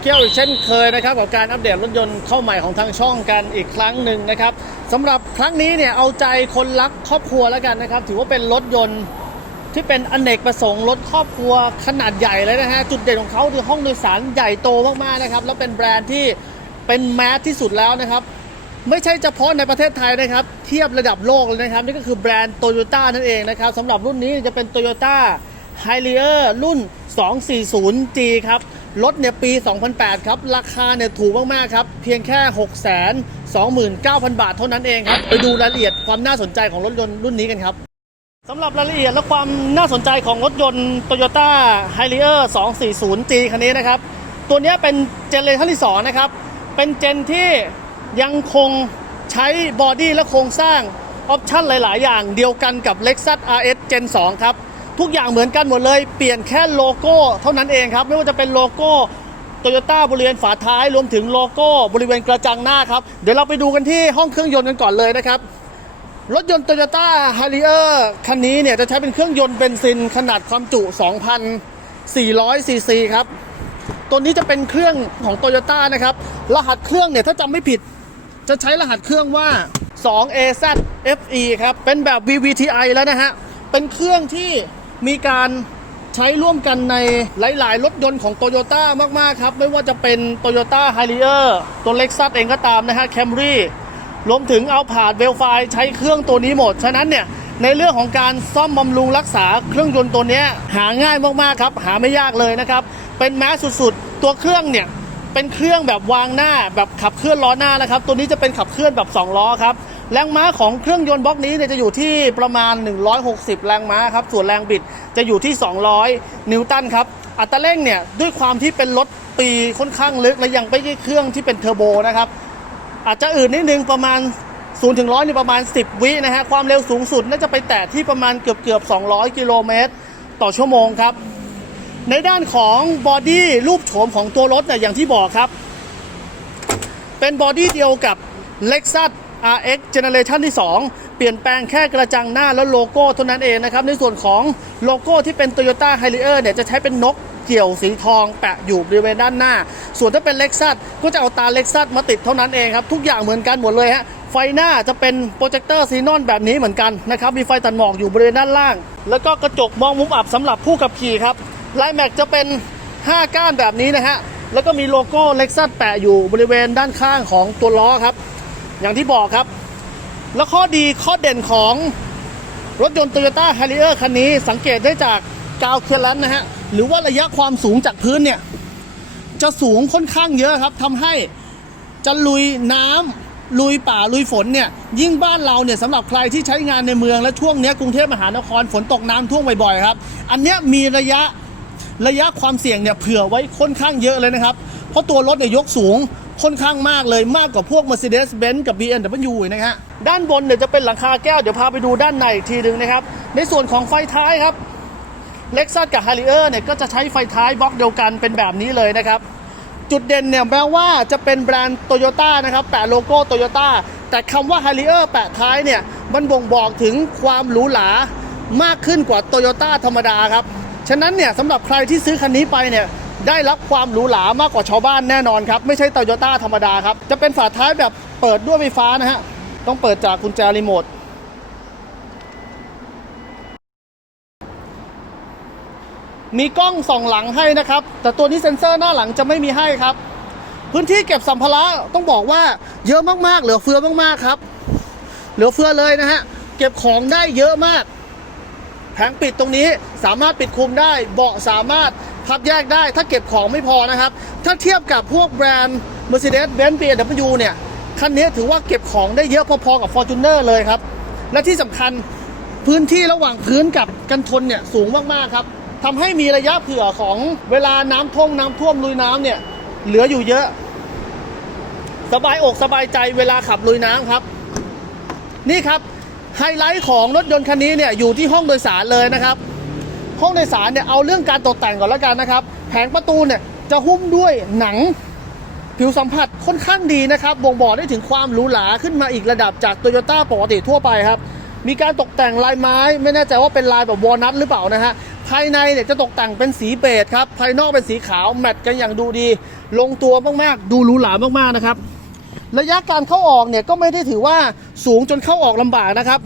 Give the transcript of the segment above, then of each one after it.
ดีครับวันนี้ก็กลับมาพบกับเคียวอีกเช่นเคยนะครับกับการอัปเดตรถยนต์เข้าใหม่ของทางช่องกันอีกครั้งหนึ่งนะครับสำหรับครั้งนี้เนี่ยเอาใจคนรักครอบครัวแล้วกันนะครับ ถือว่าเป็นรถยนต์ที่เป็นอนเนกประสงค์รถครอบครัวขนาดใหญ่เลยนะฮะจุดเด่นของเขาคือห้องโดยสารใหญ่โตมากๆนะครับแล้วเป็นแบรนด์ที่เป็นแมสที่สุดแล้วนะครับไม่ใช่เฉพาะในประเทศไทยนะครับ เทียบระดับโลกเลยนะครับ นี่ก็คือแบรนด์โตโยต้านั่นเองนะครับสำหรับรุ่นนี้จะเป็น Toyota h i l i e r รุ่น 240G ครับ รถเนี่ยปี 2008 ครับ ราคาเนี่ยถูกมาก ๆ ครับ เพียงแค่ 629,000 บาทเท่านั้นเองครับ ไปดูรายละเอียดความน่าสนใจของรถยนต์รุ่นนี้กันครับสำหรับรายละเอียดและความน่าสนใจของรถยนต์ Toyota h i l i e r 240G คันนี้นะครับ ตัวนี้เป็นเจนเลนขั้นที่2นะครับ เป็นเจนที่ยังคงใช้บอดี้และโครงสร้างออปชั่นหลาย ๆ อย่างเดียวกันกับ Lexus RS Gen 2 ครับ ทุกอย่างเหมือนกันหมดเลย เปลี่ยนแค่โลโก้เท่านั้นเองครับ ไม่ว่าจะเป็นโลโก้โตโยต้าบริเวณฝาท้ายรวมถึงโลโก้บริเวณกระจังหน้าครับ เดี๋ยวเราไปดูกันที่ห้องเครื่องยนต์กันก่อนเลยนะครับ รถยนต์ Toyota h a r r i e r คันนี้เนี่ยจะใช้เป็นเครื่องยนต์เบนซินขนาดความจุ 2,400 ซีซีครับ ตัวนี้จะเป็นเครื่องของ Toyota นะครับ รหัสเครื่องเนี่ยถ้าจำไม่ผิด จะใช้รหัสเครื่องว่า 2AZ FE ครับ เป็นแบบ VVTi แล้วนะฮะ เป็นเครื่องที่ มีการใช้ร่วมกันในหลาย ๆ รถยนต์ของ Toyota มาก ๆ ครับ ไม่ว่าจะเป็น Toyota h i l i e r ตัว Lexus เองก็ตามนะฮะ Camry รวมถึงเอาผาดเวลไฟใช้เครื่องตัวนี้หมด ฉะนั้นเนี่ย ในเรื่องของการซ่อมบำรุงรักษาเครื่องยนต์ตัวเนี้ยหาง่ายมาก ๆ ครับ หาไม่ยากเลยนะครับ เป็นแมสสุด ๆ ตัวเครื่องเนี่ย เป็นเครื่องแบบวางหน้าแบบขับเคลื่อนล้อหน้านะครับ ตัวนี้จะเป็นขับเคลื่อนแบบ 2 ล้อครับ แรงม้าของเครื่องยนต์บล็อกนี้เนี่ยจะอยู่ที่ประมาณ 160 แรงม้าครับ ส่วนแรงบิดจะอยู่ที่ 200 นิวตันครับ อัตราเร่งเนี่ยด้วยความที่เป็นรถปีค่อนข้างลึก และยังไม่ใช่เครื่องที่เป็นเทอร์โบนะครับ อาจจะอื่นนิดนึงประมาณ0ถึง100นี่ประมาณ 10 วินะฮะ ความเร็วสูงสุดน่าจะไปแตะที่ประมาณเกือบเกือบ200 กิโลเมตรต่อชั่วโมงครับ ในด้านของบอดี้รูปโฉมของตัวรถเนี่ยอย่างที่บอกครับ เป็นบอดี้เดียวกับ Lexus RX Generation ที่ 2 เปลี่ยนแปลงแค่กระจังหน้าและโลโก้เท่านั้นเองนะครับ ในส่วนของโลโก้ที่เป็น Toyota h i l i e r เนี่ยจะใช้เป็นนกเกี่ยวสีทองแปะอยู่บริเวณด้านหน้า ส่วนถ้าเป็น Lexus ก็จะเอาตา Lexus มาติดเท่านั้นเองครับ ทุกอย่างเหมือนกันหมดเลยฮะไฟหน้าจะเป็นโปรเจคเตอร์ซีนอนแบบนี้เหมือนกันนะครับมีไฟตัดหมอกอยู่บริเวณด้านล่าง แล้วก็กระจกมองมุมอับสำหรับผู้ขับขี่ครับไลแม็กจะเป็น 5 ก้านแบบนี้นะฮะแล้วก็มีโลโก้ Lexus แปะอยู่บริเวณด้านข้างของตัวล้อครับ อย่างที่บอกครับ แล้วข้อดีข้อเด่นของรถยนต์ Toyota h a r r i e r คันนี้ สังเกตได้จากกาวเคลนนะฮะ หรือว่าระยะความสูงจากพื้นเนี่ย จะสูงค่อนข้างเยอะครับทำให้จะลุยน้ำลุยป่าลุยฝนเนี่ย ยิ่งบ้านเราเนี่ยสำหรับใครที่ใช้งานในเมืองและช่วงเนี้ยกรุงเทพมหานครฝนตกน้ำท่วมบ่อยๆครับ อันเนี้ยมีระยะระยะความเสี่ยงเนี่ยเผื่อไว้ค่อนข้างเยอะเลยนะครับ เพราะตัวรถเนี่ยยกสูง ค่อนข้างมากเลยมากกว่าพวก Mercedes-Benz กับ BMW อีกนะฮะด้านบนเนี่ยจะเป็นหลังคาแก้ว เดี๋ยวพาไปดูด้านในอีกทีหนึ่งนะครับ ในส่วนของไฟท้ายครับ Lexus กับ Harrier เนี่ยก็จะใช้ไฟท้ายบล็อกเดียวกันเป็นแบบนี้เลยนะครับ จุดเด่นเนี่ยแม้ว่าจะเป็นแบรนด์โตโยต้านะครับแปะโลโก้โตโยต้าแต่คำว่า Harrier แปะท้ายเนี่ยมันบ่งบอกถึงความหรูหรามากขึ้นกว่าโตโยต้าธรรมดาครับ ฉะนั้นเนี่ยสำหรับใครที่ซื้อคันนี้ไปเนี่ย ได้รับความหรูหรามากกว่าชาวบ้านแน่นอนครับ ไม่ใช่โตโยต้าธรรมดาครับ จะเป็นฝาท้ายแบบเปิดด้วยไฟฟ้านะฮะ ต้องเปิดจากกุญแจรีโมทมีกล้องส่องหลังให้นะครับ แต่ตัวนี้เซ็นเซอร์หน้าหลังจะไม่มีให้ครับ พื้นที่เก็บสัมภาระต้องบอกว่าเยอะมากๆ เหลือเฟือมากๆครับ เหลือเฟือเลยนะฮะ เก็บของได้เยอะมากแผงปิดตรงนี้สามารถปิดคุมได้ เบาะสามารถ พับแยกได้ถ้าเก็บของไม่พอนะครับ ถ้าเทียบกับพวกแบรนด์ Mercedes-Benz BMW เนี่ยคันนี้ถือว่าเก็บของได้เยอะพอๆกับ Fortuner เลยครับ และที่สำคัญพื้นที่ระหว่างพื้นกับกันชนเนี่ยสูงมากๆครับทำให้มีระยะเผื่อของเวลาน้ำท่วมน้ำท่วมลุยน้ำเนี่ยเหลืออยู่เยอะ สบายอกสบายใจเวลาขับลุยน้ำครับ นี่ครับไฮไลท์ของรถยนต์คันนี้เนี่ยอยู่ที่ห้องโดยสารเลยนะครับ ห้องโดยสารเนี่ยเอาเรื่องการตกแต่งก่อนแล้วกันนะครับ แผงประตูเนี่ยจะหุ้มด้วยหนังผิวสัมผัสค่อนข้างดีนะครับ บ่งบอกได้ถึงความหรูหราขึ้นมาอีกระดับจากโตโยต้าปกติทั่วไปครับ มีการตกแต่งลายไม้ ไม่แน่ใจว่าเป็นลายแบบวอลนัทหรือเปล่านะฮะ ภายในเนี่ยจะตกแต่งเป็นสีเบจครับ ภายนอกเป็นสีขาวแมทกันอย่างดูดี ลงตัวมากๆ ดูหรูหรามากๆนะครับ ระยะการเข้าออกเนี่ยก็ไม่ได้ถือว่าสูงจนเข้าออกลำบากนะครับ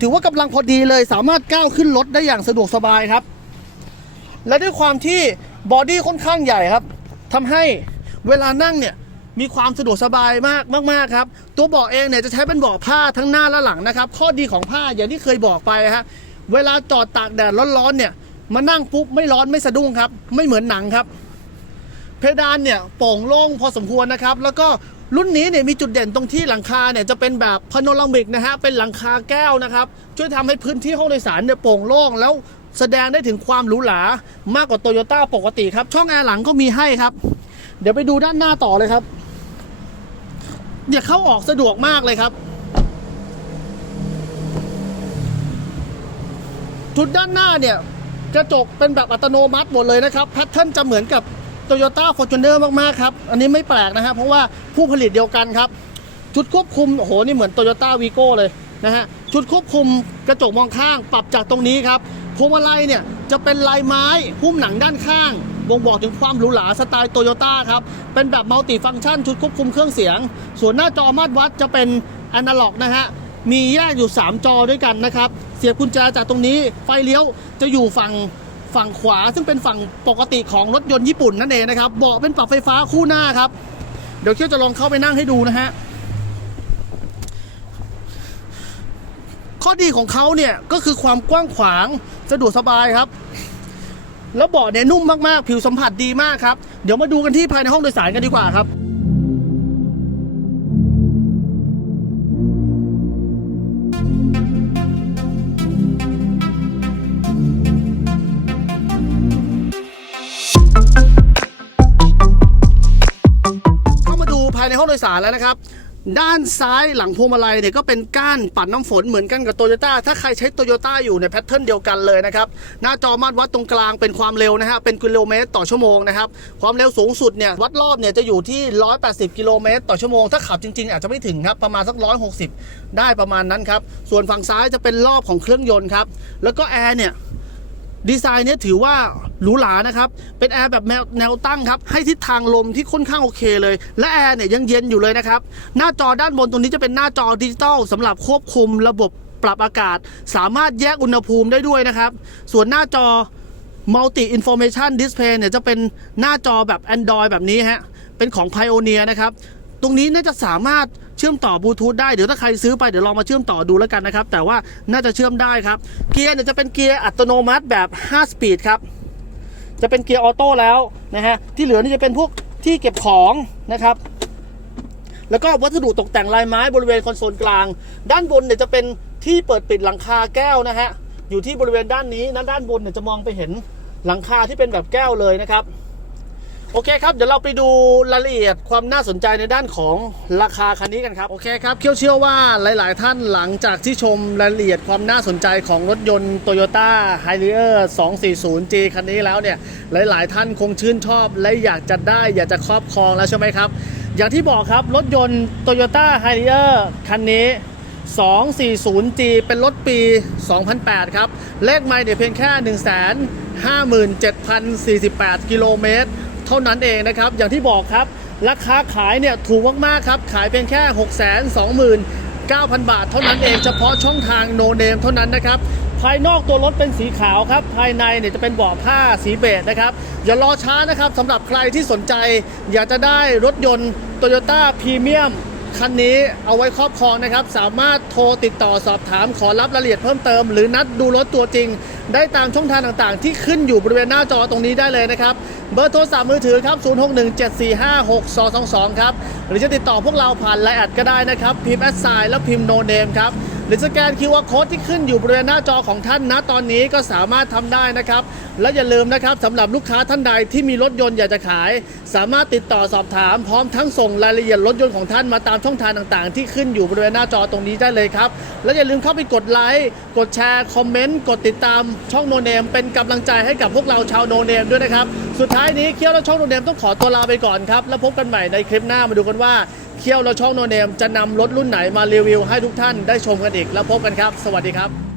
ถือว่ากำลังพอดีเลยสามารถก้าวขึ้นรถได้อย่างสะดวกสบายครับ และด้วยความที่บอดี้ค่อนข้างใหญ่ครับทำให้เวลานั่งเนี่ยมีความสะดวกสบายมากมากๆครับ ตัวเบาะเองเนี่ยจะใช้เป็นเบาะผ้าทั้งหน้าและหลังนะครับ ข้อดีของผ้าอย่างที่เคยบอกไปฮะเวลาจอดตากแดดร้อนๆเนี่ยมานั่งปุ๊บไม่ร้อนไม่สะดุ้งครับ ไม่เหมือนหนังครับ เพดานเนี่ยโป่งโล่งพอสมควรนะครับ แล้วก็ รุ่นนี้เนี่ยมีจุดเด่นตรงที่หลังคาเนี่ยจะเป็นแบบพาโนรามิกนะฮะเป็นหลังคาแก้วนะครับ ช่วยทำให้พื้นที่ห้องโดยสารเนี่ยโปร่งโล่งแล้วแสดงได้ถึงความหรูหรามากกว่าโตโยต้าปกติครับ ช่องแอร์หลังก็มีให้ครับ เดี๋ยวไปดูด้านหน้าต่อเลยครับเนี่ยวเข้าออกสะดวกมากเลยครับ จุดด้านหน้าเนี่ยกระจกเป็นแบบอัตโนมัติหมดเลยนะครับแพทเทิร์นจะเหมือนกับ Toyota Fortuner มากๆครับ อันนี้ไม่แปลกนะฮะ เพราะว่าผู้ผลิตเดียวกันครับ ชุดควบคุม โอ้โห นี่เหมือน Toyota Vigo เลยนะฮะ ชุดควบคุมกระจกมองข้างปรับจากตรงนี้ครับพวงมาลัยเนี่ยจะเป็นลายไม้หุ้มหนังด้านข้างบ่งบอกถึงความหรูหราสไตล์โตโยต้าครับ เป็นแบบมัลติฟังก์ชันชุดควบคุมเครื่องเสียง ส่วนหน้าจอมาตรวัดจะเป็นอนาล็อกนะฮะ มีแยกอยู่ 3 จอด้วยกันนะครับ เสียบกุญแจจากตรงนี้ไฟเลี้ยวจะอยู่ฝั่ง ฝั่งขวาซึ่งเป็นฝั่งปกติของรถยนต์ญี่ปุ่นนั่นเองนะครับเบาะเป็นปรับไฟฟ้าคู่หน้าครับ เดี๋ยวเคี่ยวจะลองเข้าไปนั่งให้ดูนะฮะข้อดีของเขาเนี่ยก็คือความกว้างขวางสะดวกสบายครับ แล้วเบาะเนี่ยนุ่มมากๆ ผิวสัมผัสดีมากครับ เดี๋ยวมาดูกันที่ภายในห้องโดยสารกันดีกว่าครับ ห้องโดยสารแล้วนะครับ ด้านซ้ายหลังพวงมาลัยเนี่ยก็เป็นก้านปัดน้ำฝนเหมือนกันกับโตโยต้าถ้าใครใช้โตโยต้าอยู่ในแพทเทิร์นเดียวกันเลยนะครับ หน้าจอมาตรวัดตรงกลางเป็นความเร็วนะฮะเป็นกิโลเมตรต่อชั่วโมงนะครับ ความเร็วสูงสุดเนี่ยวัดรอบเนี่ยจะอยู่ที่ 180 กิโลเมตรต่อชั่วโมง ถ้าขับจริงๆ อาจจะไม่ถึงครับประมาณสัก 160 ได้ประมาณนั้นครับส่วนฝั่งซ้ายจะเป็นรอบของเครื่องยนต์ครับแล้วก็แอร์เนี่ย ดีไซน์เนี้ยถือว่าหรูหรานะครับ เป็นแอร์แบบแนวแนวตั้งครับ ให้ทิศทางลมที่ค่อนข้างโอเคเลย และแอร์เนี่ยยังเย็นอยู่เลยนะครับ หน้าจอด้านบนตรงนี้จะเป็นหน้าจอดิจิตอลสำหรับควบคุมระบบปรับอากาศ สามารถแยกอุณหภูมิได้ด้วยนะครับ ส่วนหน้าจอ Multi Information Display เนี่ยจะเป็นหน้าจอแบบ Android แบบนี้ฮะ เป็นของ Pioneer นะครับ ตรงนี้น่าจะสามารถ เชื่อมต่อบลูทูธได้เดี๋ยวถ้าใครซื้อไปเดี๋ยวลองมาเชื่อมต่อดูแล้วกันนะครับ แต่ว่าน่าจะเชื่อมได้ครับ เกียร์เนี่ยจะเป็นเกียร์อัตโนมัติแบบ 5 สปีดครับจะเป็นเกียร์ออโต้แล้วนะฮะที่เหลือนี่จะเป็นพวกที่เก็บของนะครับ แล้วก็วัสดุตกแต่งลายไม้บริเวณคอนโซลกลาง ด้านบนเนี่ยจะเป็นที่เปิดปิดหลังคาแก้วนะฮะอยู่ที่บริเวณด้านนี้นะด้านบนเนี่ยจะมองไปเห็นหลังคาที่เป็นแบบแก้วเลยนะครับ โอเคครับ เดี๋ยวเราไปดูรายละเอียดความน่าสนใจในด้านของราคาคันนี้กันครับ โอเคครับเคี่ยวเชื่อว่าหลาย ๆ ท่านหลังจากที่ชมรายละเอียดความน่าสนใจของรถยนต์ Toyota h i l i e r 240G คันนี้แล้วเนี่ย หลาย ๆ ท่านคงชื่นชอบ และอยากจะได้อยากจะครอบครองแล้วใช่ไหมครับ อย่างที่บอกครับ รถยนต์ Toyota h i l i e r คันนี้ 240G เป็นรถปี 2008 ครับ เลขไม่เดี๋ยวเพียงแค่ 157,048 กิโลเมตร เท่านั้นเองนะครับ อย่างที่บอกครับ ราคาขายเนี่ยถูกมากๆครับ ขายเพียงแค่ 629,000 บาทเท่านั้นเองเฉพาะช่องทางโนเนมเท่านั้นนะครับ ภายนอกตัวรถเป็นสีขาวครับ ภายในเนี่ยจะเป็นเบาะผ้าสีเบจนะครับ อย่ารอช้านะครับสำหรับใครที่สนใจ อยากจะได้รถยนต์ Toyota Premium คันนี้เอาไว้ครอบครองนะครับ สามารถโทรติดต่อสอบถามขอรับรายละเอียดเพิ่มเติม หรือนัดดูรถตัวจริง ได้ตามช่องทางต่างๆ ที่ขึ้นอยู่บริเวณหน้าจอตรงนี้ได้เลยนะครับ เบอร์โทรศัพท์มือถือครับ 0617456222 ครับ หรือจะติดต่อพวกเราผ่านไลน์แอดก็ได้นะครับ พิมพ์แอดไซน์แล้วพิมพ์โนเนมครับ หรือสแกน QR Code ที่ขึ้นอยู่บริเวณหน้าจอของท่านนะตอนนี้ก็สามารถทำได้นะครับ และอย่าลืมนะครับสำหรับลูกค้าท่านใดที่มีรถยนต์อยากจะขาย สามารถติดต่อสอบถามพร้อมทั้งส่งรายละเอียดรถยนต์ของท่านมาตามช่องทางต่างๆ ที่ขึ้นอยู่บริเวณหน้าจอตรงนี้ได้เลยครับ และอย่าลืมเข้าไปกดไลค์กดแชร์คอมเมนต์กดติดตามช่องโนเนมเป็นกำลังใจให้กับพวกเราชาวโนเนมด้วยนะครับสุดท้ายนี้เคียวและช่องโนเนมต้องขอตัวลาไปก่อนครับแล้วพบกันใหม่ในคลิปหน้ามาดูกันว่า เที่ยวรถช่องโนเนมจะนำรถรุ่นไหนมารีวิวให้ทุกท่านได้ชมกันอีกแล้วพบกันครับ สวัสดีครับ